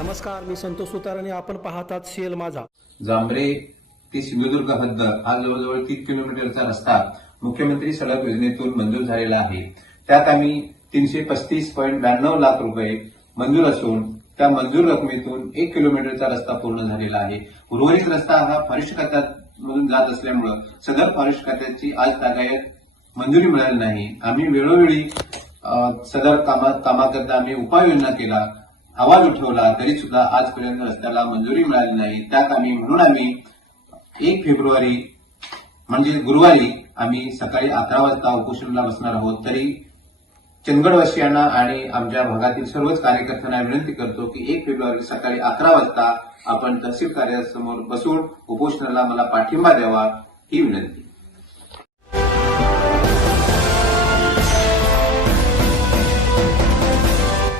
नमस्कार मी संतोष सुतार आणि आपण पाहतात सीएल माझा. जांभरे ते सिंधुदुर्ग हद्द हा जवळजवळ तीन किलोमीटरचा रस्ता मुख्यमंत्री सडक योजनेतून मंजूर झालेला आहे. त्यात आम्ही तीनशे पस्तीस पॉईंट ब्याण्णव लाख रुपये मंजूर असून त्या मंजूर रकमेतून एक किलोमीटरचा रस्ता पूर्ण झालेला आहे. उर्वरित रस्ता हा फॉरेस्ट खात्यामधून जात असल्यामुळं सदर फॉरेस्ट खात्याची आज तागायत मंजुरी मिळाली नाही. आम्ही वेळोवेळी सदर कामा कामाकरता आम्ही उपाययोजना केला. आवाज उठवला तरी सुद्धा आजपर्यंत रस्त्याला मंजुरी मिळाली नाही. त्यात आम्ही म्हणून आम्ही एक फेब्रुवारी म्हणजे गुरुवारी आम्ही सकाळी अकरा वाजता उपोषणाला बसणार आहोत. तरी चंदगडवासियांना आणि आमच्या भागातील सर्वच कार्यकर्त्यांना विनंती करतो की एक फेब्रुवारी सकाळी अकरा वाजता आपण तहसील कार्यालयासमोर बसून उपोषणाला मला पाठिंबा द्यावा ही विनंती.